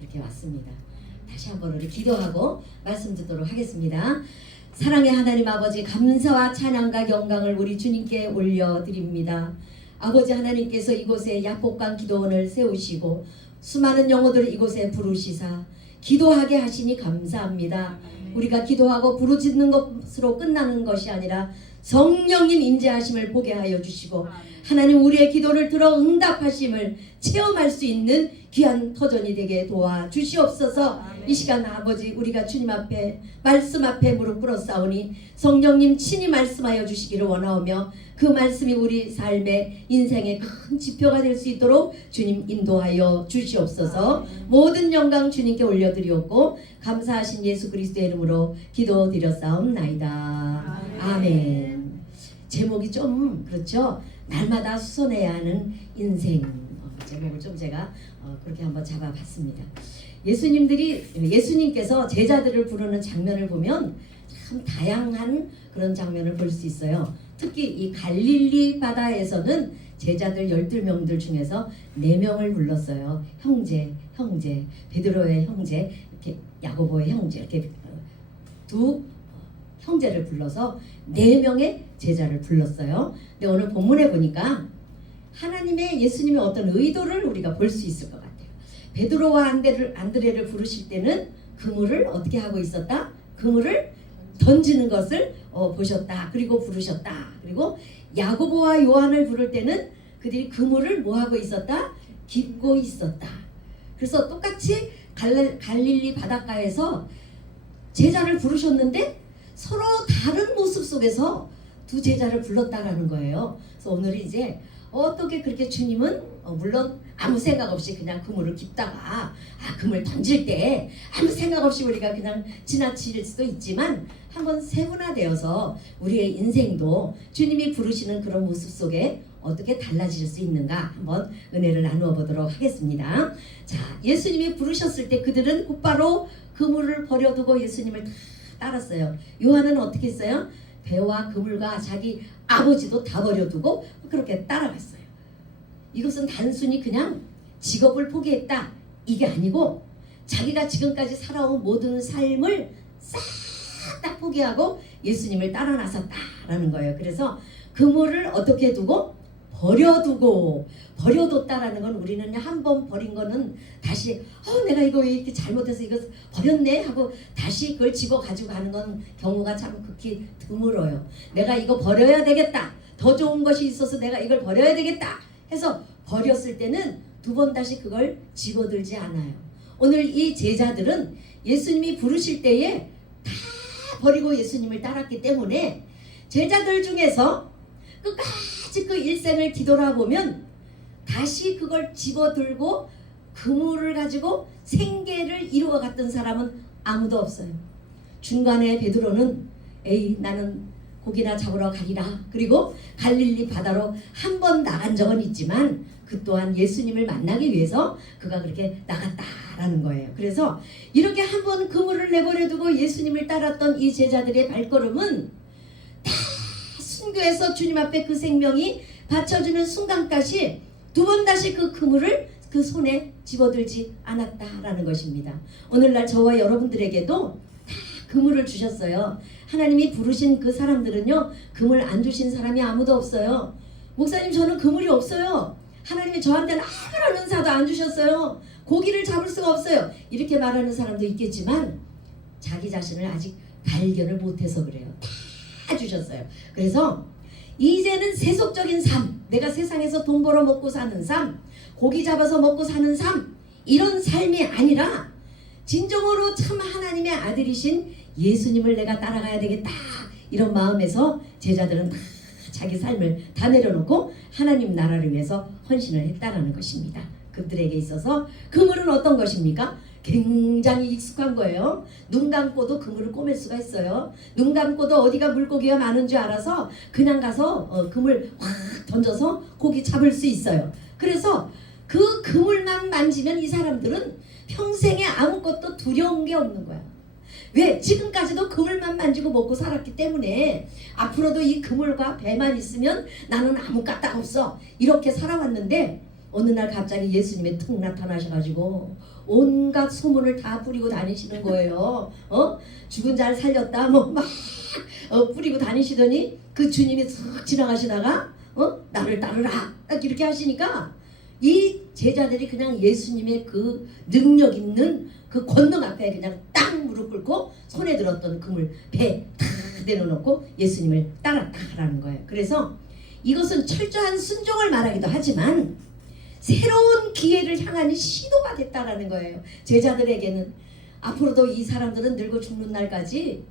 이렇게 왔습니다. 다시 한번 우리 기도하고 말씀 듣도록 하겠습니다. 사랑의 하나님 아버지, 감사와 찬양과 영광을 우리 주님께 올려드립니다. 아버지 하나님께서 이곳에 약복강 기도원을 세우시고 수많은 영혼들을 이곳에 부르시사 기도하게 하시니 감사합니다. 우리가 기도하고 부르짖는 것으로 끝나는 것이 아니라 성령님 임재하심을 보게 하여 주시고 하나님 우리의 기도를 들어 응답하심을 체험할 수 있는 귀한 터전이 되게 도와주시옵소서. 이 시간 아버지 우리가 주님 앞에 말씀 앞에 무릎 꿇어 싸우니 성령님 친히 말씀하여 주시기를 원하오며 그 말씀이 우리 삶의 인생의 큰 지표가 될 수 있도록 주님 인도하여 주시옵소서. 모든 영광 주님께 올려드리옵고 감사하신 예수 그리스도의 이름으로 기도드렸사옵나이다. 아멘. 제목이 좀 그렇죠. 날마다 수선해야 하는 인생. 제목을 좀 제가 그렇게 한번 잡아봤습니다. 예수님께서 제자들을 부르는 장면을 보면 참 다양한 그런 장면을 볼 수 있어요. 특히 이 갈릴리 바다에서는 제자들 12명들 중에서 4명을 불렀어요. 형제, 베드로의 형제, 이렇게 야고보의 형제, 이렇게 두 형제를 불러서 4명의 제자를 불렀어요. 근데 오늘 본문에 보니까 하나님의 예수님의 어떤 의도를 우리가 볼 수 있을 것 같아요. 베드로와 안드레를 부르실 때는 그물을 어떻게 하고 있었다? 그물을 던지는 것을 보셨다. 그리고 부르셨다. 그리고 야고보와 요한을 부를 때는 그들이 그물을 뭐 하고 있었다? 깁고 있었다. 그래서 똑같이 갈릴리 바닷가에서 제자를 부르셨는데 서로 다른 모습 속에서 두 제자를 불렀다라는 거예요. 그래서 오늘은 이제 어떻게 그렇게 주님은 물론 아무 생각 없이 그냥 그물을 깁다가 그물 던질 때 아무 생각 없이 우리가 그냥 지나칠 수도 있지만 한번 세분화되어서 우리의 인생도 주님이 부르시는 그런 모습 속에 어떻게 달라질 수 있는가 한번 은혜를 나누어 보도록 하겠습니다. 자, 예수님이 부르셨을 때 그들은 곧바로 그물을 버려두고 예수님을 다 따랐어요. 요한은 어떻게 했어요? 배와 그물과 자기 아버지도 다 버려두고 그렇게 따라갔어요. 이것은 단순히 그냥 직업을 포기했다 이게 아니고 자기가 지금까지 살아온 모든 삶을 싹 다 포기하고 예수님을 따라 나섰다라는 거예요. 그래서 그물을 어떻게 두고? 버려뒀다라는 건 우리는 한 번 버린 거는 다시 내가 이거 왜 이렇게 잘못해서 이거 버렸네 하고 다시 그걸 집어 가지고 가는 건 경우가 참 극히 드물어요. 내가 이거 버려야 되겠다. 더 좋은 것이 있어서 내가 이걸 버려야 되겠다 해서 버렸을 때는 두 번 다시 그걸 집어들지 않아요. 오늘 이 제자들은 예수님이 부르실 때에 다 버리고 예수님을 따랐기 때문에 제자들 중에서 끝까지 그 일생을 뒤돌아보면 다시 그걸 집어들고 그물을 가지고 생계를 이루어갔던 사람은 아무도 없어요. 중간에 베드로는 나는 고기나 잡으러 가리라. 그리고 갈릴리 바다로 한 번 나간 적은 있지만 그 또한 예수님을 만나기 위해서 그가 그렇게 나갔다라는 거예요. 그래서 이렇게 한 번 그물을 내버려두고 예수님을 따랐던 이 제자들의 발걸음은 다 순교해서 주님 앞에 그 생명이 바쳐주는 순간까지 두 번 다시 그 그물을 그 손에 집어들지 않았다라는 것입니다. 오늘날 저와 여러분들에게도 다 그물을 주셨어요. 하나님이 부르신 그 사람들은요, 그물 안 주신 사람이 아무도 없어요. 목사님, 저는 그물이 없어요. 하나님이 저한테는 아무런 은사도 안 주셨어요. 고기를 잡을 수가 없어요. 이렇게 말하는 사람도 있겠지만 자기 자신을 아직 발견을 못해서 그래요. 다 주셨어요. 그래서 이제는 세속적인 삶, 내가 세상에서 돈 벌어 먹고 사는 삶, 고기 잡아서 먹고 사는 삶, 이런 삶이 아니라 진정으로 참 하나님의 아들이신 예수님을 내가 따라가야 되겠다, 이런 마음에서 제자들은 다 자기 삶을 다 내려놓고 하나님 나라를 위해서 헌신을 했다라는 것입니다. 그들에게 있어서 그물은 어떤 것입니까? 굉장히 익숙한 거예요. 눈 감고도 그물을 꼬맬 수가 있어요. 눈 감고도 어디가 물고기가 많은 줄 알아서 그냥 가서 그물 확 던져서 고기 잡을 수 있어요. 그래서 그 그물만 만지면 이 사람들은 평생에 아무것도 두려운 게 없는 거야. 왜? 지금까지도 그물만 만지고 먹고 살았기 때문에 앞으로도 이 그물과 배만 있으면 나는 아무 까딱 없어, 이렇게 살아왔는데 어느 날 갑자기 예수님이 툭 나타나셔가지고 온갖 소문을 다 뿌리고 다니시는 거예요. 죽은 자를 살렸다 뭐 막 뿌리고 다니시더니 그 주님이 싹 지나가시다가 나를 따르라 딱 이렇게 하시니까 이 제자들이 그냥 예수님의 그 능력 있는 그 권능 앞에 그냥 딱 무릎 꿇고 손에 들었던 금을 배에 탁 내려놓고 예수님을 따랐다라는 거예요. 그래서 이것은 철저한 순종을 말하기도 하지만 새로운 기회를 향하는 시도가 됐다라는 거예요. 제자들에게는 앞으로도 이 사람들은 늙어 죽는 날까지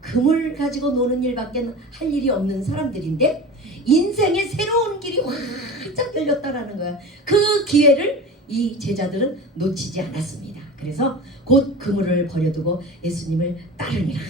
금을 가지고 노는 일밖에 할 일이 없는 사람들인데 인생의 새로운 길이 활짝 열렸다라는 거예요. 그 기회를 이 제자들은 놓치지 않았습니다. 그래서 곧 그물을 버려두고 예수님을 따르니라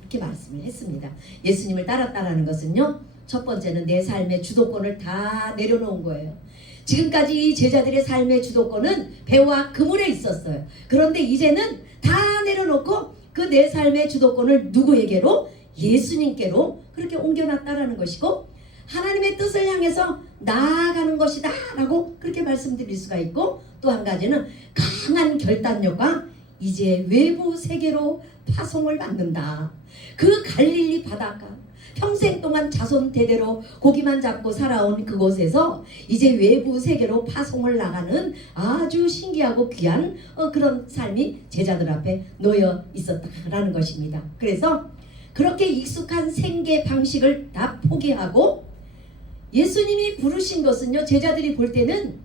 이렇게 말씀을 했습니다. 예수님을 따랐다라는 것은요, 첫 번째는 내 삶의 주도권을 다 내려놓은 거예요. 지금까지 이 제자들의 삶의 주도권은 배와 그물에 있었어요. 그런데 이제는 다 내려놓고 그 내 삶의 주도권을 누구에게로? 예수님께로 그렇게 옮겨놨다라는 것이고, 하나님의 뜻을 향해서 나아가는 것이다 라고 그렇게 말씀드릴 수가 있고, 또 한 가지는 강한 결단력과 이제 외부 세계로 파송을 받는다. 그 갈릴리 바닷가 평생 동안 자손 대대로 고기만 잡고 살아온 그곳에서 이제 외부 세계로 파송을 나가는 아주 신기하고 귀한 그런 삶이 제자들 앞에 놓여 있었다라는 것입니다. 그래서 그렇게 익숙한 생계 방식을 다 포기하고 예수님이 부르신 것은요, 제자들이 볼 때는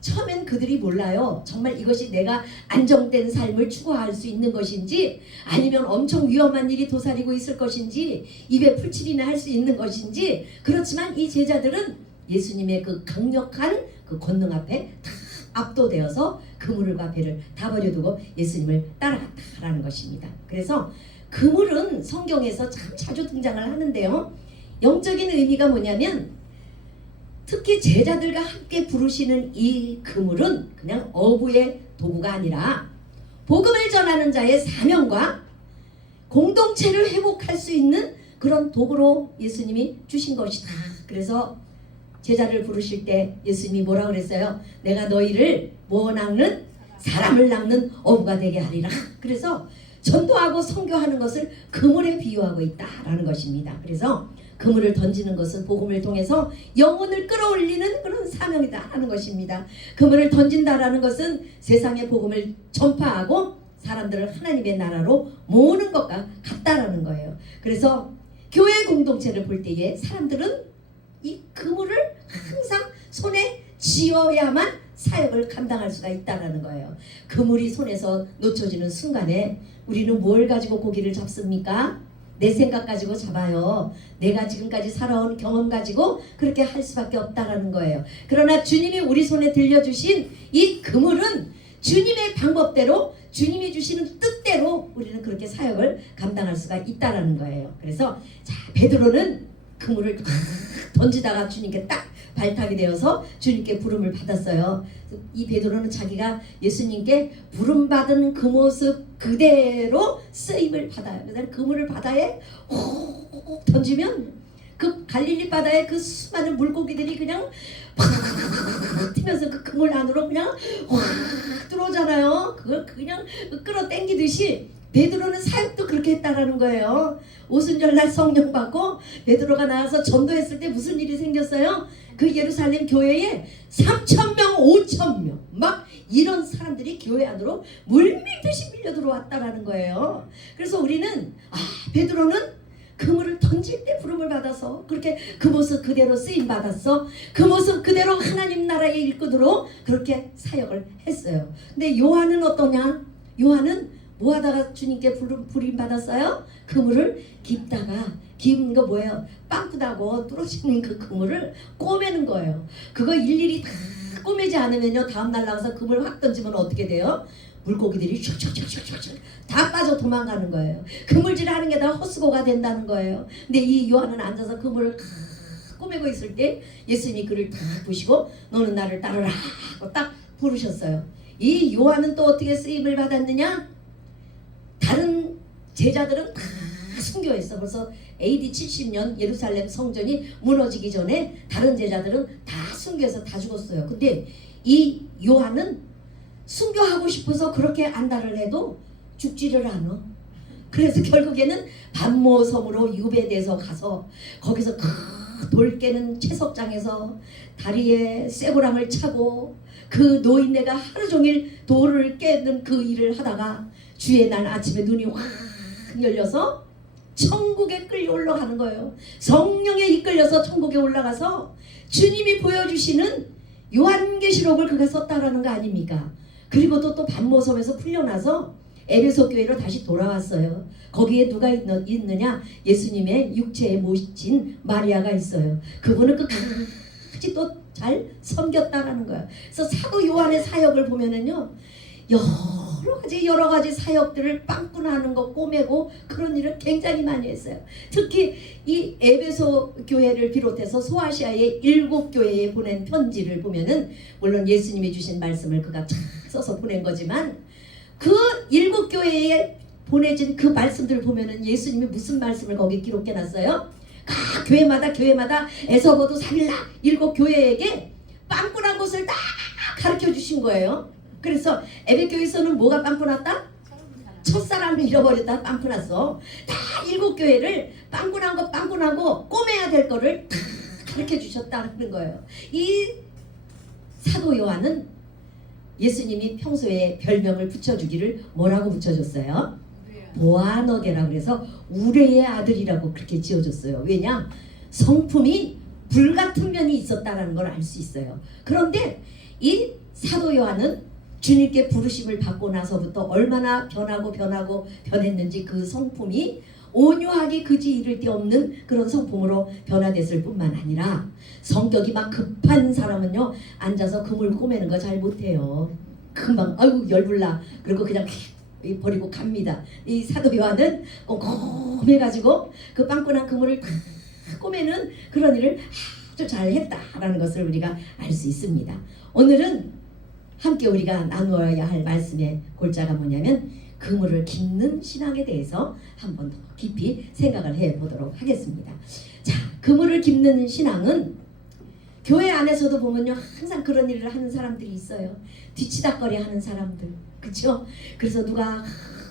처음엔 그들이 몰라요. 정말 이것이 내가 안정된 삶을 추구할 수 있는 것인지, 아니면 엄청 위험한 일이 도사리고 있을 것인지, 입에 풀칠이나 할 수 있는 것인지. 그렇지만 이 제자들은 예수님의 그 강력한 그 권능 앞에 다 압도되어서 그물과 배를 다 버려두고 예수님을 따라갔다라는 것입니다. 그래서 그물은 성경에서 참 자주 등장을 하는데요, 영적인 의미가 뭐냐면 특히 제자들과 함께 부르시는 이 그물은 그냥 어부의 도구가 아니라 복음을 전하는 자의 사명과 공동체를 회복할 수 있는 그런 도구로 예수님이 주신 것이다. 그래서 제자를 부르실 때 예수님이 뭐라 그랬어요? 내가 너희를 뭐 낚는? 사람을 낚는 어부가 되게 하리라. 그래서 전도하고 선교하는 것을 그물에 비유하고 있다라는 것입니다. 그래서 그물을 던지는 것은 복음을 통해서 영혼을 끌어올리는 그런 사명이다 하는 것입니다. 그물을 던진다라는 것은 세상의 복음을 전파하고 사람들을 하나님의 나라로 모으는 것과 같다라는 거예요. 그래서 교회 공동체를 볼 때에 사람들은 이 그물을 항상 손에 쥐어야만 사역을 감당할 수가 있다라는 거예요. 그물이 손에서 놓쳐지는 순간에 우리는 뭘 가지고 고기를 잡습니까? 내 생각 가지고 잡아요. 내가 지금까지 살아온 경험 가지고 그렇게 할 수밖에 없다라는 거예요. 그러나 주님이 우리 손에 들려주신 이 그물은 주님의 방법대로, 주님이 주시는 뜻대로 우리는 그렇게 사역을 감당할 수가 있다라는 거예요. 그래서 자, 베드로는 그물을 던지다가 주님께 딱 발탁이 되어서 주님께 부름을 받았어요. 이 베드로는 자기가 예수님께 부름받은 그 모습 그대로 쓰임을 받아요. 그래서 그물을 바다에 훅 던지면 그 갈릴리 바다에 그 수많은 물고기들이 그냥 팍 튀면서 그 그물 안으로 그냥 확 들어오잖아요. 그걸 그냥 끌어당기듯이 베드로는 사역도 그렇게 했다라는 거예요. 오순절날 성령 받고 베드로가 나와서 전도했을 때 무슨 일이 생겼어요? 그 예루살렘 교회에 3,000명, 5,000명 막 이런 사람들이 교회 안으로 물밀듯이 밀려 들어왔다라는 거예요. 그래서 우리는 베드로는 그물을 던질 때 부름을 받아서 그렇게 그 모습 그대로 쓰임 받았어. 그 모습 그대로 하나님 나라의 일꾼으로 그렇게 사역을 했어요. 근데 요한은 어떠냐? 요한은 뭐 하다가 주님께 부름 받았어요? 그물을 깁다가, 깁은 거 뭐예요? 빵꾸나고 뚫어지는 그 그물을 꼬매는 거예요. 그거 일일이 다 꼬매지 않으면요, 다음날 나가서 그물 확 던지면 어떻게 돼요? 물고기들이 슉슉슉슉슉 다 빠져 도망가는 거예요. 그물질 하는 게 다 헛수고가 된다는 거예요. 근데 이 요한은 앉아서 그물을 꼬매고 있을 때 예수님이 그를 딱 보시고 너는 나를 따르라 하고 딱 부르셨어요. 이 요한은 또 어떻게 쓰임을 받았느냐? 다른 제자들은 다 순교했어. 벌써 AD 70년 예루살렘 성전이 무너지기 전에 다른 제자들은 다 순교해서 다 죽었어요. 근데 이 요한은 순교하고 싶어서 그렇게 안달을 해도 죽지를 않아. 그래서 결국에는 반모섬으로 유배돼서 가서 거기서 돌 깨는 채석장에서 다리에 쇠고랑을 차고 그 노인네가 하루 종일 돌을 깨는 그 일을 하다가 주의 날 아침에 눈이 확 열려서 천국에 끌려 올라가는 거예요. 성령에 이끌려서 천국에 올라가서 주님이 보여주시는 요한계시록을 그가 썼다라는 거 아닙니까? 그리고 또 반모섬에서 풀려나서 에베소 교회로 다시 돌아왔어요. 거기에 누가 있느냐? 예수님의 육체에 모신 마리아가 있어요. 그분은 끝까지 또 잘 섬겼다라는 거예요. 그래서 사도 요한의 사역을 보면은요, 여러 가지 사역들을 빵꾸나는 거 꼬매고 그런 일을 굉장히 많이 했어요. 특히 이 에베소 교회를 비롯해서 소아시아의 7교회에 보낸 편지를 보면은, 물론 예수님이 주신 말씀을 그가 잘 써서 보낸 거지만 그 7교회에 보내진 그 말씀들을 보면은 예수님이 무슨 말씀을 거기 기록해 놨어요? 각 교회마다 에서고도 사빌라 7교회에게 빵꾸난 것을 딱 가르쳐 주신 거예요. 그래서 에베교에서는 뭐가 빵꾸났다? 첫사랑을 잃어버렸다. 빵꾸났어. 다 7교회를 빵꾸나고 꼬매야 될 거를 다 가르쳐 주셨다는 거예요. 이 사도 요한은 예수님이 평소에 별명을 붙여주기를 뭐라고 붙여줬어요? 보아너게라 그래서 우레의 아들이라고 그렇게 지어줬어요. 왜냐? 성품이 불같은 면이 있었다라는 걸 알 수 있어요. 그런데 이 사도 요한은 주님께 부르심을 받고 나서부터 얼마나 변했는지 그 성품이 온유하게 그지 이를 데 없는 그런 성품으로 변화됐을 뿐만 아니라 성격이 막 급한 사람은요, 앉아서 그물 꼬매는 거 잘 못해요. 금방 아이고 열불나 그리고 그냥 버리고 갑니다. 이 사도 요한은 꼼꼼해가지고 그 빵꾸난 그물을 다 꼬매는 그런 일을 아주 잘했다라는 것을 우리가 알 수 있습니다. 오늘은 함께 우리가 나누어야 할 말씀의 골자가 뭐냐면 그물을 깃는 신앙에 대해서 한번 더 깊이 생각을 해보도록 하겠습니다. 자, 그물을 깃는 신앙은 교회 안에서도 보면요, 항상 그런 일을 하는 사람들이 있어요. 뒤치다거리 하는 사람들, 그렇죠? 그래서 누가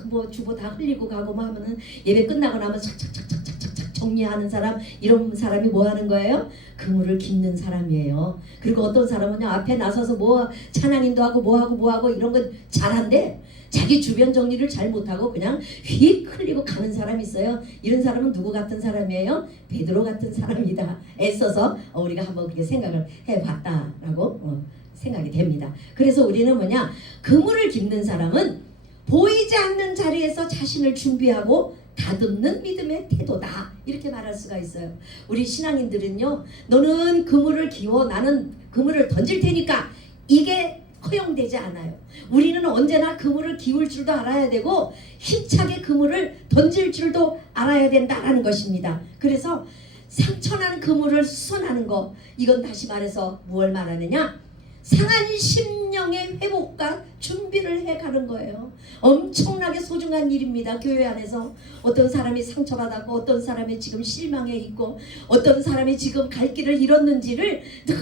뭐 주보 다 흘리고 가고 뭐 하면은 예배 끝나고 나면 착착착착착착 정리하는 사람, 이런 사람이 뭐 하는 거예요? 그물을 깃는 사람이에요. 그리고 어떤 사람은요, 앞에 나서서 뭐 찬양인도 하고 뭐 하고 이런 건 잘한데 자기 주변 정리를 잘 못하고 그냥 휙 흘리고 가는 사람이 있어요. 이런 사람은 누구 같은 사람이에요? 베드로 같은 사람이다. 애써서 우리가 한번 그렇게 생각을 해봤다라고 생각이 됩니다. 그래서 우리는 뭐냐? 그물을 깃는 사람은 보이지 않는 자리에서 자신을 준비하고 다듬는 믿음의 태도다, 이렇게 말할 수가 있어요. 우리 신앙인들은요, 너는 그물을 기워, 나는 그물을 던질 테니까, 이게 허용되지 않아요. 우리는 언제나 그물을 기울 줄도 알아야 되고 힘차게 그물을 던질 줄도 알아야 된다라는 것입니다. 그래서 상처난 그물을 수선하는 거, 이건 다시 말해서 무엇을 말하느냐? 상한 심령의 회복과 준비를 해가는 거예요. 엄청나게 소중한 일입니다. 교회 안에서 어떤 사람이 상처받았고 어떤 사람이 지금 실망해 있고 어떤 사람이 지금 갈 길을 잃었는지를 늘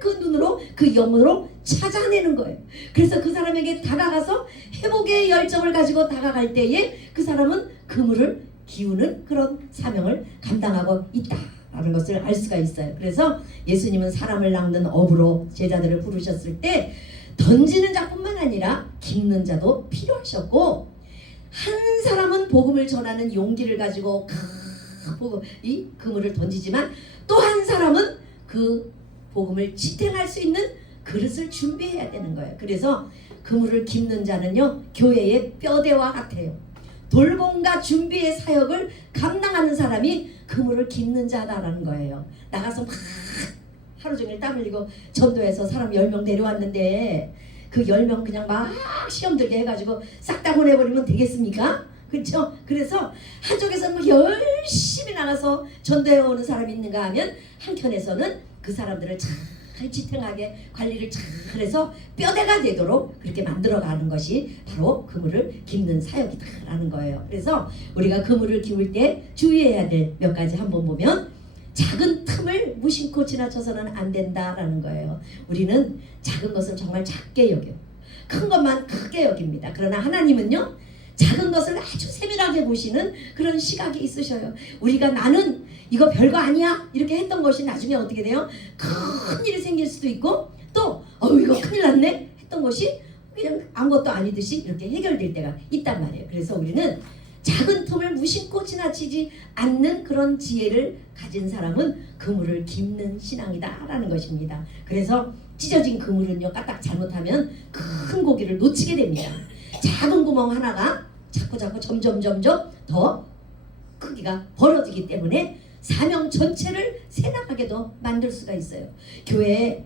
그 눈으로, 그 영으로 찾아내는 거예요. 그래서 그 사람에게 다가가서 회복의 열정을 가지고 다가갈 때에 그 사람은 그물을 기우는 그런 사명을 감당하고 있다라는 것을 알 수가 있어요. 그래서 예수님은 사람을 낚는 업으로 제자들을 부르셨을 때 던지는 자뿐만 아니라 깃는 자도 필요하셨고, 한 사람은 복음을 전하는 용기를 가지고 이 그물을 던지지만 또 한 사람은 그 복음을 지탱할 수 있는 그릇을 준비해야 되는 거예요. 그래서 그물을 깃는 자는요, 교회의 뼈대와 같아요. 돌봄과 준비의 사역을 감당하는 사람이 그물을 깃는 자다라는 거예요. 나가서 막 하루 종일 땀 흘리고 전도해서 사람 10명 데려왔는데 그 10명 그냥 막 시험 들게 해가지고 싹 다 보내버리면 되겠습니까? 그렇죠? 그래서 한쪽에서는 뭐 열심히 나가서 전도해오는 사람이 있는가 하면 한켠에서는 그 사람들을 잘 지탱하게 관리를 잘 해서 뼈대가 되도록 그렇게 만들어가는 것이 바로 그물을 깃는 사역이다라는 거예요. 그래서 우리가 그물을 기울 때 주의해야 될 몇 가지 한번 보면, 작은 틈을 무심코 지나쳐서는 안 된다라는 거예요. 우리는 작은 것을 정말 작게 여겨. 큰 것만 크게 여깁니다. 그러나 하나님은요, 작은 것을 아주 세밀하게 보시는 그런 시각이 있으셔요. 우리가 나는 이거 별거 아니야 이렇게 했던 것이 나중에 어떻게 돼요? 큰 일이 생길 수도 있고, 또 이거 큰일 났네 했던 것이 그냥 아무것도 아니듯이 이렇게 해결될 때가 있단 말이에요. 그래서 우리는 작은 틈을 무심코 지나치지 않는 그런 지혜를 가진 사람은 그물을 깁는 신앙이다라는 것입니다. 그래서 찢어진 그물은요, 까딱 잘못하면 큰 고기를 놓치게 됩니다. 작은 구멍 하나가 자꾸 점점 더 크기가 벌어지기 때문에 사명 전체를 새나가게도 만들 수가 있어요. 교회에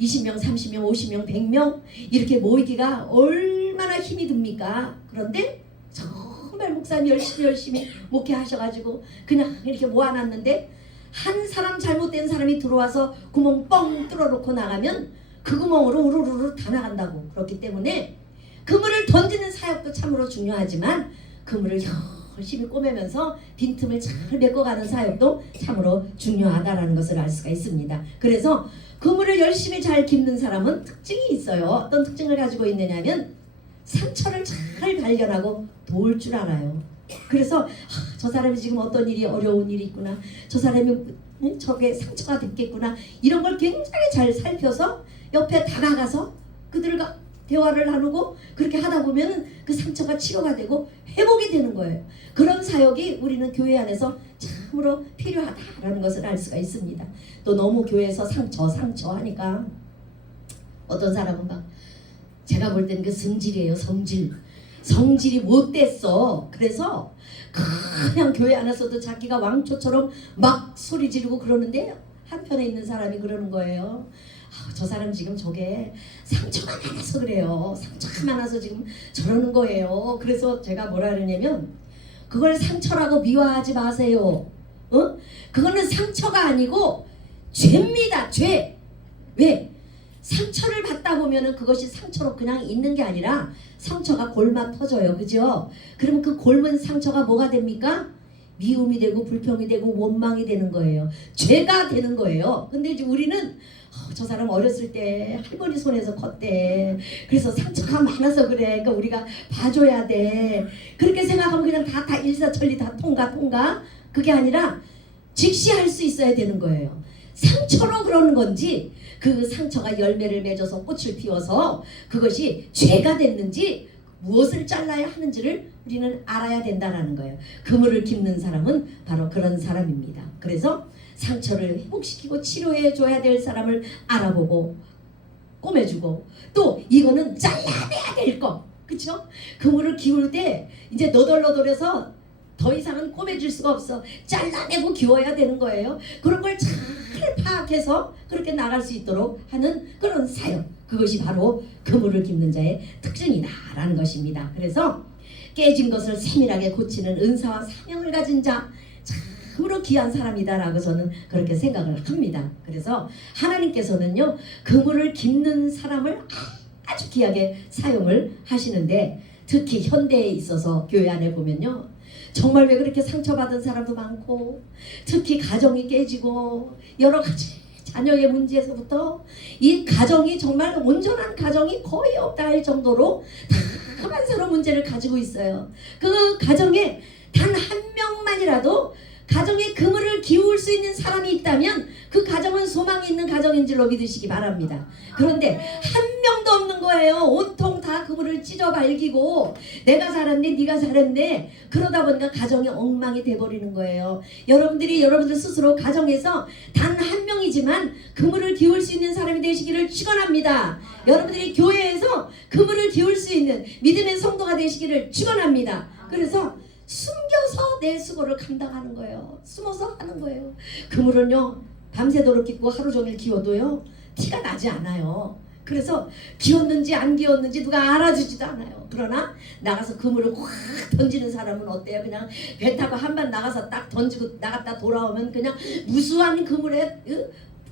20명, 30명, 50명, 100명 이렇게 모이기가 얼마나 힘이 듭니까? 그런데 정말 목사님 열심히 목회하셔가지고 그냥 이렇게 모아놨는데 한 사람 잘못된 사람이 들어와서 구멍 뻥 뚫어놓고 나가면 그 구멍으로 우르르르 다 나간다고. 그렇기 때문에 그물을 던지는 사역도 참으로 중요하지만 그물을 열심히 꼬매면서 빈틈을 잘 메꿔가는 사역도 참으로 중요하다라는 것을 알 수가 있습니다. 그래서 그물을 열심히 잘 깁는 사람은 특징이 있어요. 어떤 특징을 가지고 있느냐면 상처를 잘 발견하고 도울 줄 알아요. 그래서 저 사람이 지금 어떤 일이 어려운 일이 있구나, 저 사람이 저게 상처가 됐겠구나, 이런 걸 굉장히 잘 살펴서 옆에 다가가서 그들과 대화를 나누고 그렇게 하다 보면 그 상처가 치료가 되고 회복이 되는 거예요. 그런 사역이 우리는 교회 안에서 참으로 필요하다라는 것을 알 수가 있습니다. 또 너무 교회에서 상처 하니까 어떤 사람은 막 제가 볼 때는 그 성질이에요. 성질이 못됐어. 그래서 그냥 교회 안에서도 자기가 왕초처럼 막 소리 지르고 그러는데 한편에 있는 사람이 그러는 거예요. 저 사람 지금 저게 상처가 많아서 그래요. 상처가 많아서 지금 저러는 거예요. 그래서 제가 뭐라 그러냐면 그걸 상처라고 미화하지 마세요. 그거는 상처가 아니고 죄입니다. 죄. 왜? 상처를 받다 보면은 그것이 상처로 그냥 있는 게 아니라 상처가 골마 터져요. 그죠? 그러면 그 골문 상처가 뭐가 됩니까? 미움이 되고 불평이 되고 원망이 되는 거예요. 죄가 되는 거예요. 근데 이제 우리는 저 사람 어렸을 때 할머니 손에서 컸대. 그래서 상처가 많아서 그래. 그러니까 우리가 봐줘야 돼. 그렇게 생각하면 그냥 다 일사천리 다 통과. 그게 아니라 직시할 수 있어야 되는 거예요. 상처로 그러는 건지 그 상처가 열매를 맺어서 꽃을 피워서 그것이 죄가 됐는지 무엇을 잘라야 하는지를 우리는 알아야 된다는 거예요. 그물을 깁는 사람은 바로 그런 사람입니다. 그래서 상처를 회복시키고 치료해 줘야 될 사람을 알아보고 꼬매주고, 또 이거는 잘라내야 될 거, 그렇죠? 그물을 기울 때 이제 너덜너덜해서 더 이상은 꼬매줄 수가 없어. 잘라내고 기워야 되는 거예요. 그런 걸 잘 파악해서 그렇게 나갈 수 있도록 하는 그런 사역, 그것이 바로 그물을 깁는 자의 특징이다라는 것입니다. 그래서 깨진 것을 세밀하게 고치는 은사와 사명을 가진 자, 참으로 귀한 사람이다라고 저는 그렇게 생각을 합니다. 그래서 하나님께서는요, 그물을 깁는 사람을 아주 귀하게 사용을 하시는데, 특히 현대에 있어서 교회 안에 보면요, 정말 왜 그렇게 상처받은 사람도 많고, 특히 가정이 깨지고 여러 가지 자녀의 문제에서부터 이 가정이 정말 온전한 가정이 거의 없다 할 정도로 다반사로 문제를 가지고 있어요. 그 가정에 단 한 명만이라도 가정의 그물을 기울 수 있는 사람이 있다면 그 가정은 소망이 있는 가정인 줄로 믿으시기 바랍니다. 그런데 한 명도 없는 거예요. 온통 다 그물을 찢어 발기고 내가 살았네, 네가 살았네, 그러다 보니까 가정이 엉망이 돼버리는 거예요. 여러분들 스스로 가정에서 단 한 명이지만 그물을 기울 수 있는 사람이 되시기를 축원합니다. 여러분들이 교회에서 그물을 기울 수 있는 믿음의 성도가 되시기를 축원합니다. 그래서 숨겨서 내 수고를 감당하는 거예요. 숨어서 하는 거예요. 그물은요, 밤새도록 깃고 하루 종일 기워도요 티가 나지 않아요. 그래서 기웠는지 안 기웠는지 누가 알아주지도 않아요. 그러나 나가서 그물을 확 던지는 사람은 어때요? 그냥 배 타고 한번 나가서 딱 던지고 나갔다 돌아오면 그냥 무수한 그물에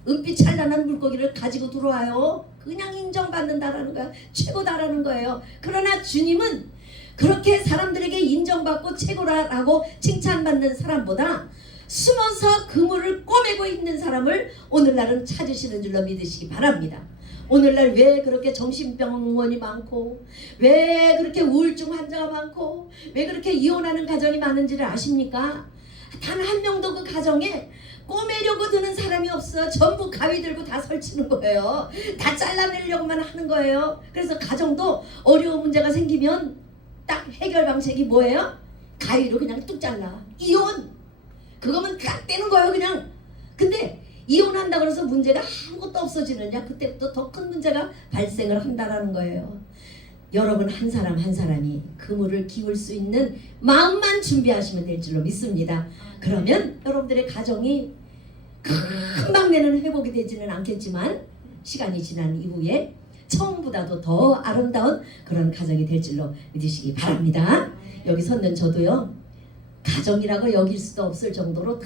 은빛 찬란한 물고기를 가지고 들어와요. 그냥 인정받는다라는 거야. 최고다라는 거예요. 그러나 주님은 그렇게 사람들에게 인정받고 최고라고 칭찬받는 사람보다 숨어서 그물을 꼬매고 있는 사람을 오늘날은 찾으시는 줄로 믿으시기 바랍니다. 오늘날 왜 그렇게 정신병원이 많고 왜 그렇게 우울증 환자가 많고 왜 그렇게 이혼하는 가정이 많은지를 아십니까? 단 한 명도 그 가정에 꼬매려고 드는 사람이 없어. 전부 가위 들고 다 설치는 거예요. 다 잘라내려고만 하는 거예요. 그래서 가정도 어려운 문제가 생기면 딱 해결 방식이 뭐예요? 가위로 그냥 뚝 잘라. 이혼! 그거면 딱 떼는 거예요 그냥. 근데 이혼한다고 해서 문제가 아무것도 없어지느냐? 그때부터 더 큰 문제가 발생을 한다라는 거예요. 여러분 한 사람 한 사람이 그물을 기울 수 있는 마음만 준비하시면 될 줄로 믿습니다. 그러면 여러분들의 가정이 금방 내는 회복이 되지는 않겠지만 시간이 지난 이후에 처음보다도 더 아름다운 그런 가정이 될 줄로 믿으시기 바랍니다. 여기 섰는 저도요, 가정이라고 여길 수도 없을 정도로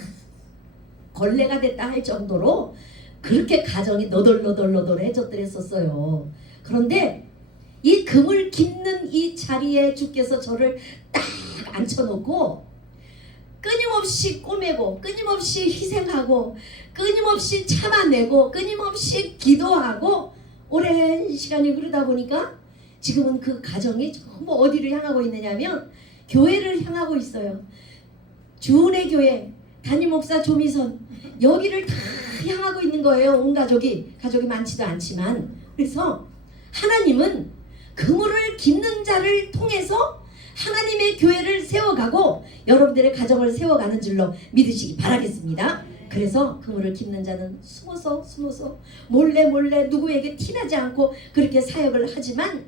걸레가 됐다 할 정도로 그렇게 가정이 너덜너덜너덜해졌더랬었어요. 그런데 이 금을 깁는 이 자리에 주께서 저를 딱 앉혀놓고 끊임없이 꼬매고 끊임없이 희생하고 끊임없이 참아내고 끊임없이 기도하고 오랜 시간이 흐르다 보니까 지금은 그 가정이 전부 어디를 향하고 있느냐면 교회를 향하고 있어요. 주은혜 교회, 담임 목사 조미선, 여기를 다 향하고 있는 거예요. 온 가족이 많지도 않지만. 그래서 하나님은 그물을 깁는 자를 통해서 하나님의 교회를 세워가고 여러분들의 가정을 세워가는 줄로 믿으시기 바라겠습니다. 그래서 그물을 깁는 자는 숨어서 몰래 누구에게 티나지 않고 그렇게 사역을 하지만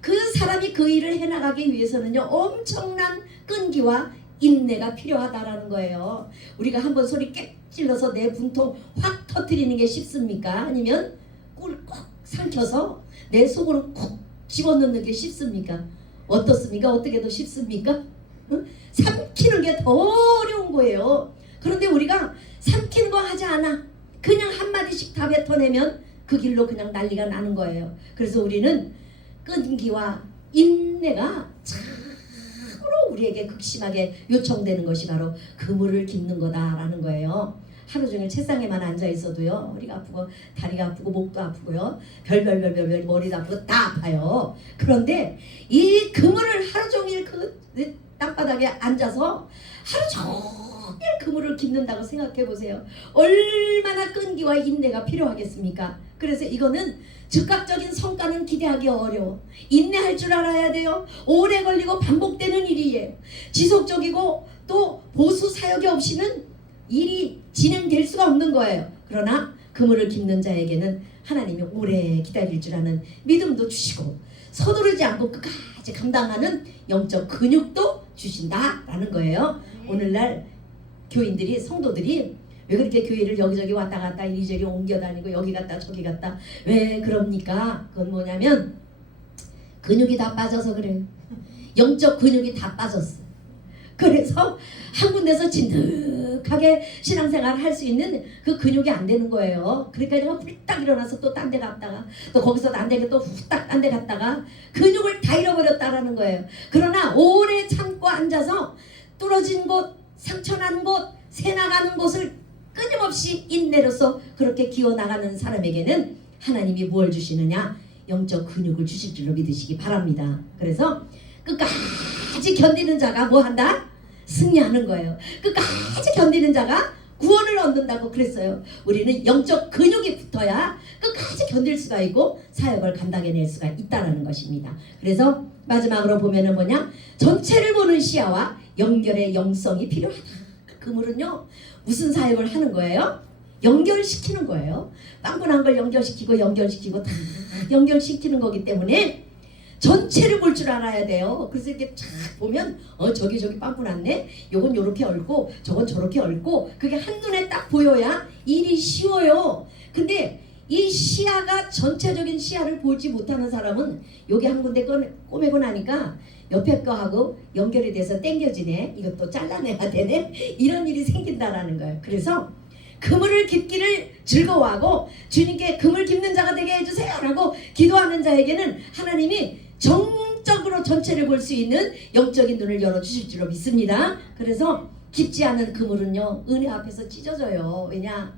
그 사람이 그 일을 해나가기 위해서는요, 엄청난 끈기와 인내가 필요하다라는 거예요. 우리가 한번 소리 깨 찔러서 내 분통 확 터뜨리는 게 쉽습니까? 아니면 꿀 꼭 삼켜서 내 속으로 콕 집어넣는 게 쉽습니까? 어떻습니까? 어떻게 더 쉽습니까? 응? 삼키는 게 더 어려운 거예요. 그런데 우리가 삼키는 거 하지 않아. 그냥 한마디씩 다 뱉어내면 그 길로 그냥 난리가 나는 거예요. 그래서 우리는 끈기와 인내가 참으로 우리에게 극심하게 요청되는 것이 바로 그물을 깁는 거다라는 거예요. 하루 종일 책상에만 앉아 있어도요, 허리가 아프고 다리가 아프고 목도 아프고요, 별별 머리도 아프고 다 아파요. 그런데 이 그물을 하루 종일 그 땅바닥에 앉아서 하루 종일 그물을 깁는다고 생각해 보세요. 얼마나 끈기와 인내가 필요하겠습니까? 그래서 이거는 즉각적인 성과는 기대하기 어려워. 인내할 줄 알아야 돼요. 오래 걸리고 반복되는 일이에요. 지속적이고 또 보수 사역이 없이는 일이 진행될 수가 없는 거예요. 그러나 그물을 깁는 자에게는 하나님이 오래 기다릴 줄 아는 믿음도 주시고 서두르지 않고 끝까지 감당하는 영적 근육도 주신다라는 거예요. 오늘날 교인들이, 성도들이 왜 그렇게 교회를 여기저기 왔다 갔다 이리저리 옮겨 다니고 여기 갔다 저기 갔다 왜 그럽니까? 그건 뭐냐면 근육이 다 빠져서 그래요. 영적 근육이 다 빠졌어. 그래서 한 군데서 진득하게 신앙생활을 할 수 있는 그 근육이 안 되는 거예요. 그러니까 내가 후딱 일어나서 또 딴 데 갔다가 또 거기서 안 되게 또 후딱 딴 데 갔다가 근육을 다 잃어버렸다라는 거예요. 그러나 오래 참고 앉아서 뚫어진 곳, 상처난 곳, 새 나가는 곳을 끊임없이 인내로서 그렇게 기어나가는 사람에게는 하나님이 무엇을 주시느냐? 영적 근육을 주실 줄로 믿으시기 바랍니다. 그래서 끝까지 견디는 자가 뭐 한다? 승리하는 거예요. 끝까지 견디는 자가 구원을 얻는다고 그랬어요. 우리는 영적 근육이 붙어야 끝까지 견딜 수가 있고 사역을 감당해낼 수가 있다는 것입니다. 그래서 마지막으로 보면은 뭐냐? 전체를 보는 시야와 연결의 영성이 필요하다. 그물은요, 무슨 사역을 하는 거예요? 연결시키는 거예요. 빵분한 걸 연결시키고 다 연결시키는 거기 때문에 전체를 볼 줄 알아야 돼요. 그래서 이렇게 쫙 보면 저기 빵꾸 났네. 요건 요렇게 얽고 저건 저렇게 얽고 그게 한눈에 딱 보여야 일이 쉬워요. 근데 이 시야가 전체적인 시야를 보지 못하는 사람은 여기 한 군데 꼬매고 나니까 옆에 거하고 연결이 돼서 당겨지네. 이것도 잘라내야 되네. 이런 일이 생긴다라는 거예요. 그래서 그물을 깁기를 즐거워하고 주님께 그물 깁는 자가 되게 해주세요 라고 기도하는 자에게는 하나님이 정적으로 전체를 볼 수 있는 영적인 눈을 열어주실 줄로 믿습니다. 그래서 깊지 않은 그물은요, 은혜 앞에서 찢어져요. 왜냐?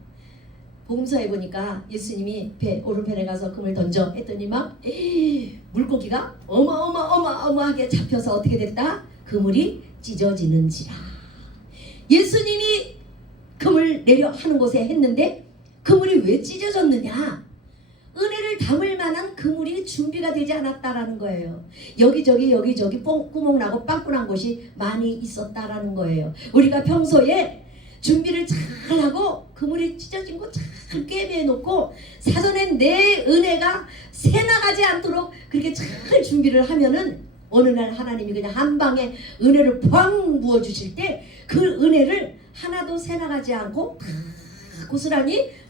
복음서에 보니까 예수님이 오른편에 가서 금을 던져 했더니 막 물고기가 어마어마하게 잡혀서 어떻게 됐다? 그물이 찢어지는지라. 예수님이 금을 내려 하는 곳에 했는데 그물이 왜 찢어졌느냐? 은혜를 담을 만한 그물이 준비가 되지 않았다라는 거예요. 여기저기 구멍 나고 빵꾸 난 곳이 많이 있었다라는 거예요. 우리가 평소에 준비를 잘 하고 그물이 찢어진 거 잘 꿰매 놓고 사전에 내 은혜가 새 나가지 않도록 그렇게 잘 준비를 하면은 어느 날 하나님이 그냥 한 방에 은혜를 펑 부어 주실 때 그 은혜를 하나도 새 나가지 않고 다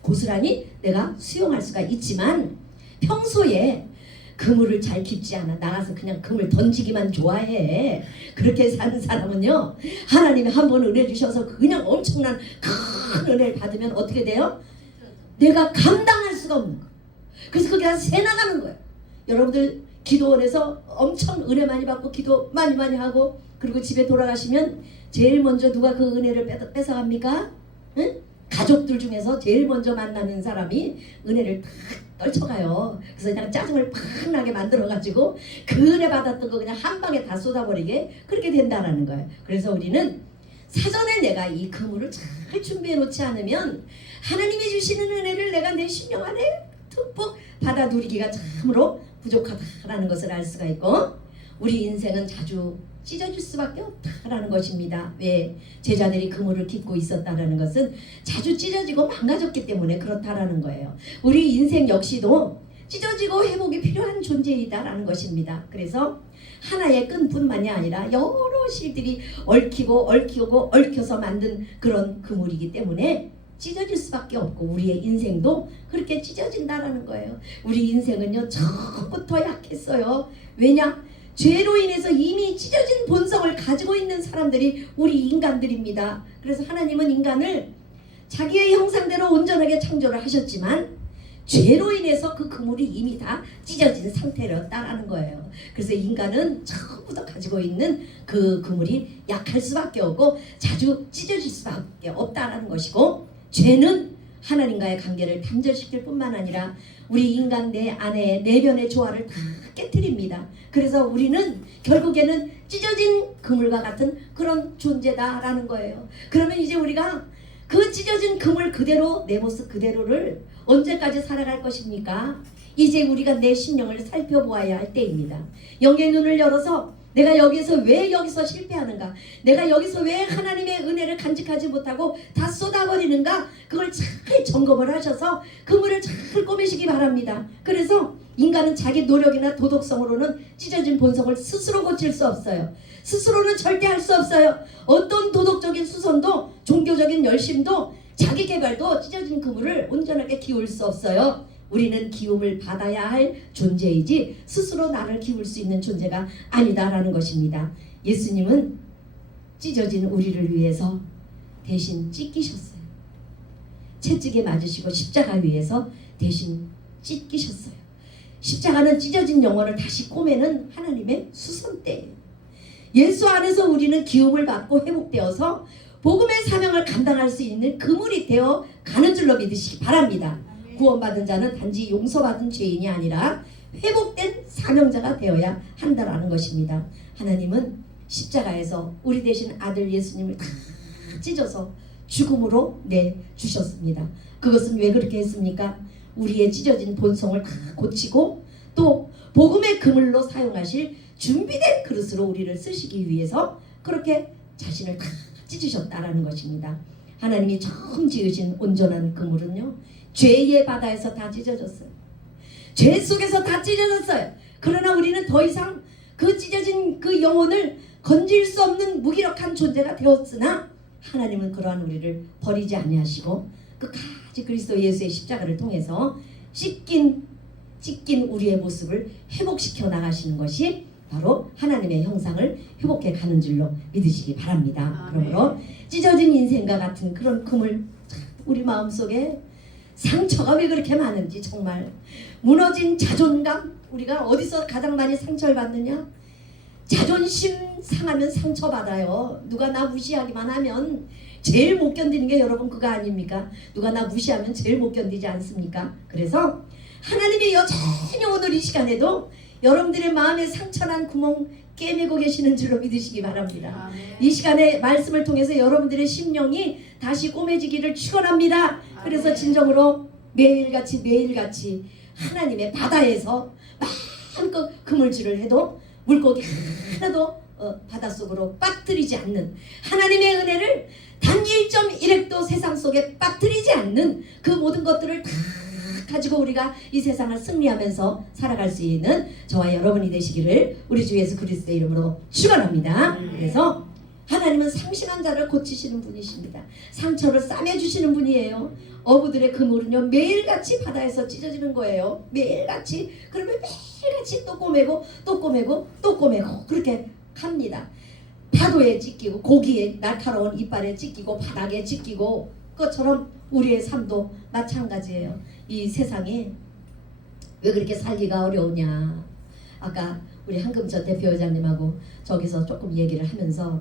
고스란히 내가 수용할 수가 있지만, 평소에 그물을 잘 깊지 않아 나가서 그냥 그물 던지기만 좋아해. 그렇게 사는 사람은요, 하나님이 한 번 은혜 주셔서 그냥 엄청난 큰 은혜를 받으면 어떻게 돼요? 내가 감당할 수가 없는 거예요. 그래서 그게 새 나가는 거예요. 여러분들 기도원에서 엄청 은혜 많이 받고 기도 많이 하고 그리고 집에 돌아가시면 제일 먼저 누가 그 은혜를 뺏어갑니까? 응? 가족들 중에서 제일 먼저 만나는 사람이 은혜를 탁 떨쳐가요. 그래서 그냥 짜증을 팍 나게 만들어가지고 그 은혜 받았던 거 그냥 한 방에 다 쏟아버리게 그렇게 된다라는 거예요. 그래서 우리는 사전에 내가 이 그물을 잘 준비해 놓지 않으면 하나님이 주시는 은혜를 내가 내 심령 안에 듬뿍 받아 누리기가 참으로 부족하다라는 것을 알 수가 있고, 우리 인생은 자주 찢어질 수밖에 없다라는 것입니다. 왜? 제자들이 그물을 깃고 있었다라는 것은 자주 찢어지고 망가졌기 때문에 그렇다라는 거예요. 우리 인생 역시도 찢어지고 회복이 필요한 존재이다라는 것입니다. 그래서 하나의 끈뿐만이 아니라 여러 실들이 얽혀서 만든 그런 그물이기 때문에 찢어질 수밖에 없고, 우리의 인생도 그렇게 찢어진다라는 거예요. 우리 인생은요 처음부터 약했어요. 왜냐? 죄로 인해서 이미 찢어진 본성을 가지고 있는 사람들이 우리 인간들입니다. 그래서 하나님은 인간을 자기의 형상대로 온전하게 창조를 하셨지만 죄로 인해서 그 그물이 이미 다 찢어진 상태였다라는 거예요. 그래서 인간은 처음부터 가지고 있는 그 그물이 약할 수밖에 없고 자주 찢어질 수밖에 없다라는 것이고, 죄는 하나님과의 관계를 단절시킬 뿐만 아니라 우리 인간 내 안에 내면의 조화를 다 깨트립니다. 그래서 우리는 결국에는 찢어진 그물과 같은 그런 존재다라는 거예요. 그러면 이제 우리가 그 찢어진 그물 그대로, 내 모습 그대로를 언제까지 살아갈 것입니까? 이제 우리가 내 심령을 살펴보아야 할 때입니다. 영의 눈을 열어서 내가 왜 여기서 실패하는가? 내가 여기서 왜 하나님의 은혜를 간직하지 못하고 다 쏟아버리는가? 그걸 잘 점검을 하셔서 그물을 잘 꼬매시기 바랍니다. 그래서 인간은 자기 노력이나 도덕성으로는 찢어진 본성을 스스로 고칠 수 없어요. 스스로는 절대 할 수 없어요. 어떤 도덕적인 수선도 종교적인 열심도 자기 개발도 찢어진 그물을 온전하게 기울 수 없어요. 우리는 기움을 받아야 할 존재이지 스스로 나를 기울 수 있는 존재가 아니다라는 것입니다. 예수님은 찢어진 우리를 위해서 대신 찢기셨어요. 채찍에 맞으시고 십자가 위에서 대신 찢기셨어요. 십자가는 찢어진 영혼을 다시 꼬매는 하나님의 수선대예요. 예수 안에서 우리는 기움을 받고 회복되어서 복음의 사명을 감당할 수 있는 그물이 되어 가는 줄로 믿으시기 바랍니다. 구원받은 자는 단지 용서받은 죄인이 아니라 회복된 사명자가 되어야 한다라는 것입니다. 하나님은 십자가에서 우리 대신 아들 예수님을 다 찢어서 죽음으로 내주셨습니다. 그것은 왜 그렇게 했습니까? 우리의 찢어진 본성을 다 고치고 또 복음의 그물로 사용하실 준비된 그릇으로 우리를 쓰시기 위해서 그렇게 자신을 다 찢으셨다라는 것입니다. 하나님이 처음 지으신 온전한 그물은요, 죄의 바다에서 다 찢어졌어요. 죄 속에서 다 찢어졌어요. 그러나 우리는 더 이상 그 찢어진 그 영혼을 건질 수 없는 무기력한 존재가 되었으나 하나님은 그러한 우리를 버리지 아니하시고 끝까지 그리스도 예수의 십자가를 통해서 찢긴 우리의 모습을 회복시켜 나가시는 것이 바로 하나님의 형상을 회복해 가는 줄로 믿으시기 바랍니다. 그러므로 찢어진 인생과 같은 그런 그물, 우리 마음속에 상처가 왜 그렇게 많은지, 정말 무너진 자존감, 우리가 어디서 가장 많이 상처를 받느냐? 자존심 상하면 상처받아요. 누가 나 무시하기만 하면 제일 못 견디는 게 여러분 그거 아닙니까? 누가 나 무시하면 제일 못 견디지 않습니까? 그래서 하나님이 여전히 오늘 이 시간에도 여러분들의 마음에 상처난 구멍 깨매고 계시는 줄로 믿으시기 바랍니다. 이 시간에 말씀을 통해서 여러분들의 심령이 다시 꼬매지기를 축원합니다. 그래서 진정으로 매일같이 하나님의 바다에서 마음껏 그물질을 해도 물고기 하나도 바닷속으로 빠뜨리지 않는 하나님의 은혜를 단 1.1핵도 세상 속에 빠뜨리지 않는 그 모든 것들을 다 가지고 우리가 이 세상을 승리하면서 살아갈 수 있는 저와 여러분이 되시기를 우리 주 예수 그리스도의 이름으로 축원합니다. 그래서 하나님은 상실한 자를 고치시는 분이십니다. 상처를 싸매주시는 분이에요. 어부들의 그물은요 매일같이 바다에서 찢어지는 거예요. 매일같이. 그러면 매일같이 또 꼬매고 또 꼬매고 또 꼬매고 그렇게 합니다. 파도에 찢기고 고기에 날카로운 이빨에 찢기고 바닥에 찢기고 것처럼 우리의 삶도 마찬가지예요. 이 세상에 왜 그렇게 살기가 어려우냐. 아까 우리 한금전 대표회장님하고 저기서 조금 얘기를 하면서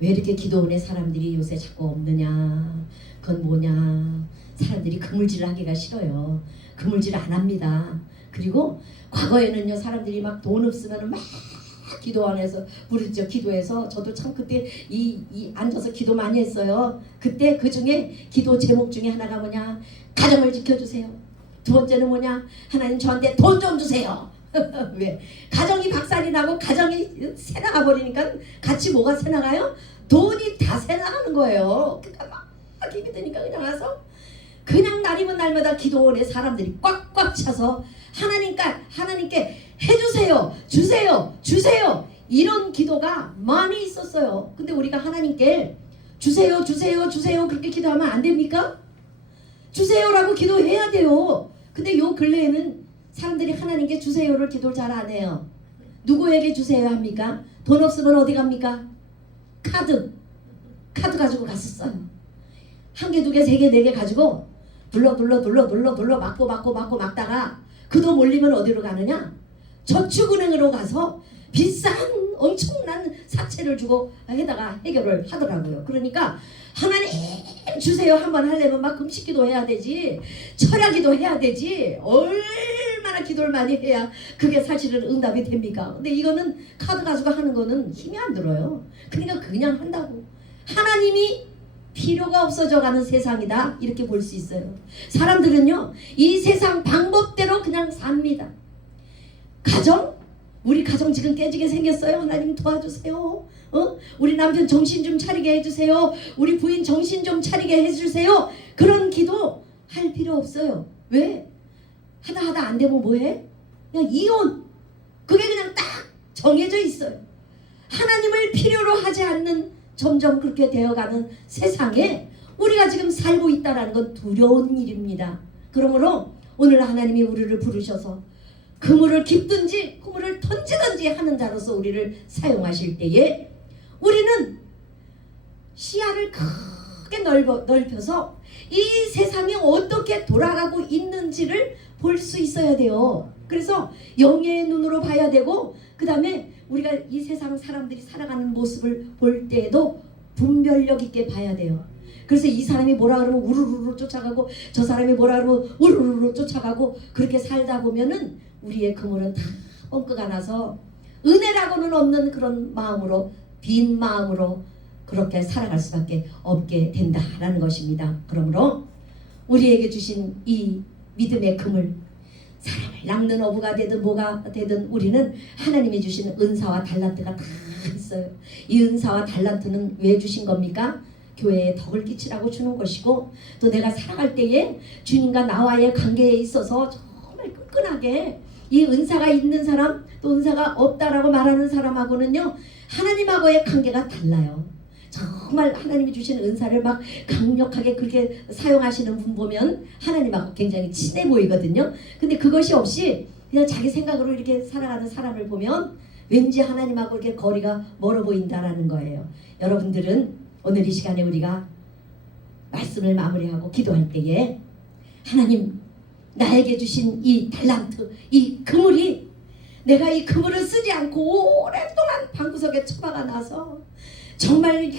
왜 이렇게 기도원의 사람들이 요새 자꾸 없느냐. 그건 뭐냐. 사람들이 그물질을 하기가 싫어요. 그물질 안 합니다. 그리고 과거에는요 사람들이 막 돈 없으면 막 기도 안에서 부르짖어 기도해서 저도 참 그때 이 앉아서 기도 많이 했어요. 그때 그 중에 기도 제목 중에 하나가 뭐냐. 가정을 지켜주세요. 두 번째는 뭐냐. 하나님 저한테 돈 좀 주세요. 왜? 가정이 박살이 나고 가정이 새나가 버리니까 같이 뭐가 새나가요? 돈이 다 새나가는 거예요. 그러니까 막 힘이 드니까 그냥 와서 그냥 날이면 날마다 기도원에 사람들이 꽉꽉 차서 하나님께 해주세요, 주세요 이런 기도가 많이 있었어요. 근데 우리가 하나님께 주세요 그렇게 기도하면 안 됩니까? 주세요라고 기도해야 돼요. 근데 요 근래에는 사람들이 하나님께 주세요를 기도를 잘 안 해요. 누구에게 주세요 합니까? 돈 없으면 어디 갑니까? 카드 가지고 갔었어요. 한 개, 두 개, 세 개, 네 개 가지고 눌러 막다가 그 돈 몰리면 어디로 가느냐? 저축은행으로 가서 비싼 엄청난 사채를 주고 해다가 해결을 하더라고요. 그러니까 하나님 주세요 한번 하려면 막 금식기도 해야 되지, 철야기도 해야 되지, 얼마나 기도를 많이 해야 그게 사실은 응답이 됩니까? 근데 이거는 카드 가지고 하는 거는 힘이 안 들어요. 그러니까 그냥 한다고. 하나님이 필요가 없어져 가는 세상이다 이렇게 볼 수 있어요. 사람들은요 이 세상 방법대로 그냥 삽니다. 우리 가정 지금 깨지게 생겼어요. 하나님 도와주세요. 우리 남편 정신 좀 차리게 해주세요. 우리 부인 정신 좀 차리게 해주세요. 그런 기도 할 필요 없어요. 왜? 하다 안 되면 뭐해? 그냥 이혼. 그게 그냥 딱 정해져 있어요. 하나님을 필요로 하지 않는 점점 그렇게 되어가는 세상에 우리가 지금 살고 있다는 건 두려운 일입니다. 그러므로 오늘 하나님이 우리를 부르셔서 그물을 깁든지 그물을 던지든지 하는 자로서 우리를 사용하실 때에 우리는 시야를 크게 넓혀서 이 세상이 어떻게 돌아가고 있는지를 볼 수 있어야 돼요. 그래서 영의 눈으로 봐야 되고 그 다음에 우리가 이 세상 사람들이 살아가는 모습을 볼 때에도 분별력 있게 봐야 돼요. 그래서 이 사람이 뭐라 그러면 우르르르 쫓아가고 저 사람이 뭐라 그러면 우르르르 쫓아가고 그렇게 살다 보면은 우리의 그물은 다 뻥크가 나서 은혜라고는 없는 그런 마음으로 빈 마음으로 그렇게 살아갈 수밖에 없게 된다라는 것입니다. 그러므로 우리에게 주신 이 믿음의 그물, 사람을 낚는 어부가 되든 뭐가 되든 우리는 하나님이 주신 은사와 달란트가 다 있어요. 이 은사와 달란트는 왜 주신 겁니까? 교회에 덕을 끼치라고 주는 것이고 또 내가 살아갈 때에 주님과 나와의 관계에 있어서 정말 끈끈하게 이 은사가 있는 사람 또 은사가 없다라고 말하는 사람하고는요 하나님하고의 관계가 달라요. 정말 하나님이 주신 은사를 막 강력하게 그렇게 사용하시는 분 보면 하나님하고 굉장히 친해 보이거든요. 근데 그것이 없이 그냥 자기 생각으로 이렇게 살아가는 사람을 보면 왠지 하나님하고 이렇게 거리가 멀어 보인다라는 거예요. 여러분들은 오늘 이 시간에 우리가 말씀을 마무리하고 기도할 때에 하나님 나에게 주신 이 달란트, 이 그물이 내가 이 그물을 쓰지 않고 오랫동안 방구석에 처박아 놔서 정말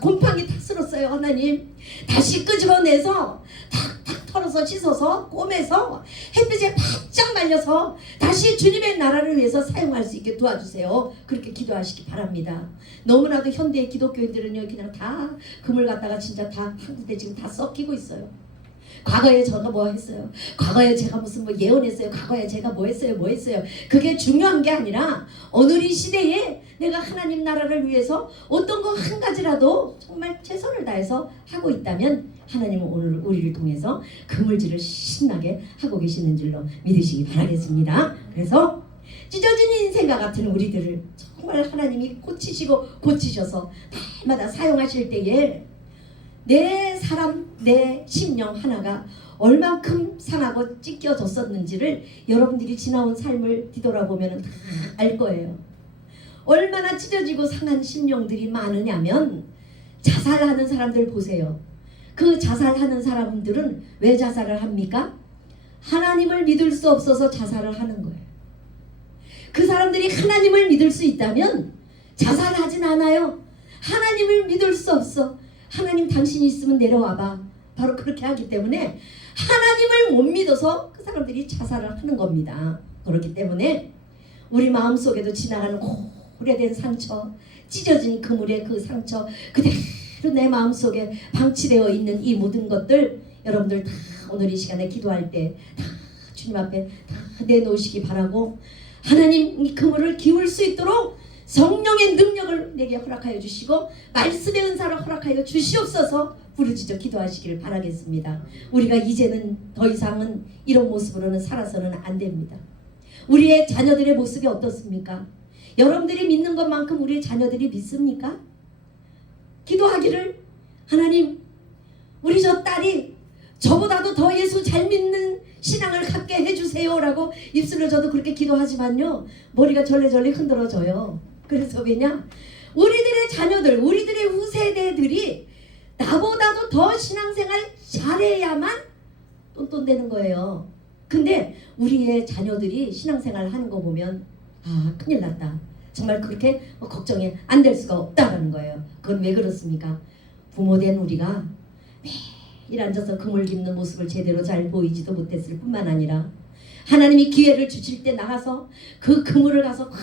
곰팡이 탓스럽어요. 하나님 다시 끄집어내서 탁탁 털어서 씻어서 꼬매서 햇빛에 바짝 말려서 다시 주님의 나라를 위해서 사용할 수 있게 도와주세요. 그렇게 기도하시기 바랍니다. 너무나도 현대의 기독교인들은요 그냥 다 그물 갖다가 진짜 다 한 군데 지금 다 썩히고 있어요. 과거에 제가 뭐 했어요? 과거에 제가 무슨 뭐 예언했어요? 과거에 제가 뭐 했어요? 뭐 했어요? 그게 중요한 게 아니라 오늘 이 시대에 내가 하나님 나라를 위해서 어떤 거 한 가지라도 정말 최선을 다해서 하고 있다면 하나님은 오늘 우리를 통해서 그물질을 신나게 하고 계시는 줄로 믿으시기 바라겠습니다. 그래서 찢어진 인생과 같은 우리들을 정말 하나님이 고치시고 고치셔서 날마다 사용하실 때에 내 사람, 내 심령 하나가 얼만큼 상하고 찢겨졌었는지를 여러분들이 지나온 삶을 뒤돌아보면 다 알 거예요. 얼마나 찢어지고 상한 심령들이 많으냐면 자살하는 사람들 보세요. 그 자살하는 사람들은 왜 자살을 합니까? 하나님을 믿을 수 없어서 자살을 하는 거예요. 그 사람들이 하나님을 믿을 수 있다면 자살하진 않아요. 하나님을 믿을 수 없어. 하나님 당신이 있으면 내려와봐. 바로 그렇게 하기 때문에 하나님을 못 믿어서 그 사람들이 자살을 하는 겁니다. 그렇기 때문에 우리 마음속에도 지나가는 오래된 상처, 찢어진 그물의 그 상처 그대로 내 마음속에 방치되어 있는 이 모든 것들 여러분들 다 오늘 이 시간에 기도할 때 다 주님 앞에 다 내놓으시기 바라고 하나님 이 그물을 기울 수 있도록 성령의 능력을 내게 허락하여 주시고 말씀의 은사를 허락하여 주시옵소서 부르짖어 기도하시기를 바라겠습니다. 우리가 이제는 더 이상은 이런 모습으로는 살아서는 안 됩니다. 우리의 자녀들의 모습이 어떻습니까? 여러분들이 믿는 것만큼 우리의 자녀들이 믿습니까? 기도하기를 하나님 우리 저 딸이 저보다도 더 예수 잘 믿는 신앙을 갖게 해주세요 라고 입술로 저도 그렇게 기도하지만요 머리가 절레절레 흔들어져요. 그래서 왜냐? 우리들의 자녀들, 우리들의 후세대들이 나보다도 더 신앙생활 잘해야만 똔똔대는 거예요. 근데 우리의 자녀들이 신앙생활 하는 거 보면 아 큰일 났다. 정말 그렇게 걱정이 안 될 수가 없다는 거예요. 그건 왜 그렇습니까? 부모된 우리가 매일 앉아서 그물 깁는 모습을 제대로 잘 보이지도 못했을 뿐만 아니라 하나님이 기회를 주실 때 나가서 그 그물을 가서 확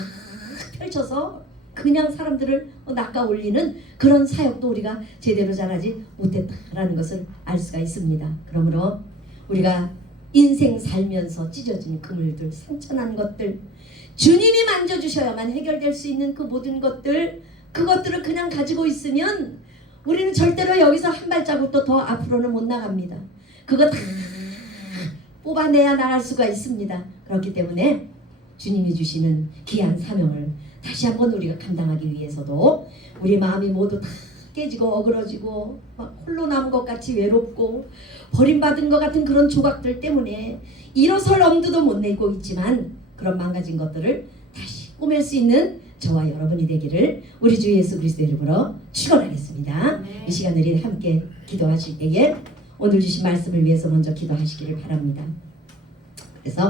펼쳐서 그냥 사람들을 낚아 올리는 그런 사역도 우리가 제대로 잘하지 못했다라는 것을 알 수가 있습니다. 그러므로 우리가 인생 살면서 찢어진 그물들, 상처난 것들 주님이 만져주셔야만 해결될 수 있는 그 모든 것들 그것들을 그냥 가지고 있으면 우리는 절대로 여기서 한 발자국도 더 앞으로는 못 나갑니다. 그거 다 뽑아내야 나갈 수가 있습니다. 그렇기 때문에 주님이 주시는 귀한 사명을 다시 한번 우리가 감당하기 위해서도 우리 마음이 모두 다 깨지고 어그러지고 막 홀로 남은 것 같이 외롭고 버림받은 것 같은 그런 조각들 때문에 일어설 엄두도 못 내고 있지만 그런 망가진 것들을 다시 꾸밀 수 있는 저와 여러분이 되기를 우리 주 예수 그리스도의 이름으로 축원하겠습니다. 네. 이 시간 우리 함께 기도하실 때에 오늘 주신 말씀을 위해서 먼저 기도하시기를 바랍니다. 그래서